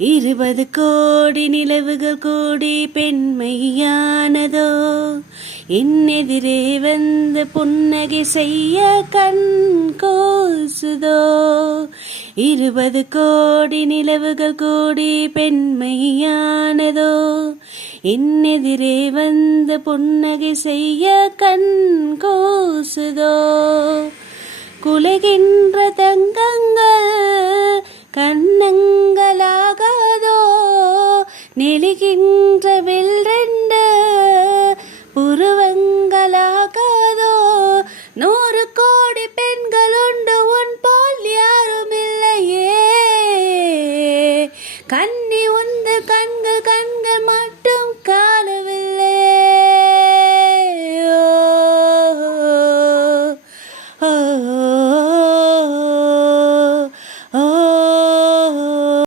20 கோடி நிலவுகள் கூடி பெண்மையானதோ, என்னெதிரே வந்து புன்னகை செய்ய கண் கோசுதோ. 20 கோடி நிலவுகள் கூடி பெண்மையானதோ, என்னெதிரே வந்து புன்னகை செய்ய கண் கோசுதோ. குலைகின்ற தங்கங்கள் கண்ணங்களாகாதோ, நெளிகின்ற வெல்ரெண்டு புருவங்களாகாதோ. 100 கோடி பெண்களுண்டு உன் போல் யாரும் இல்லையே.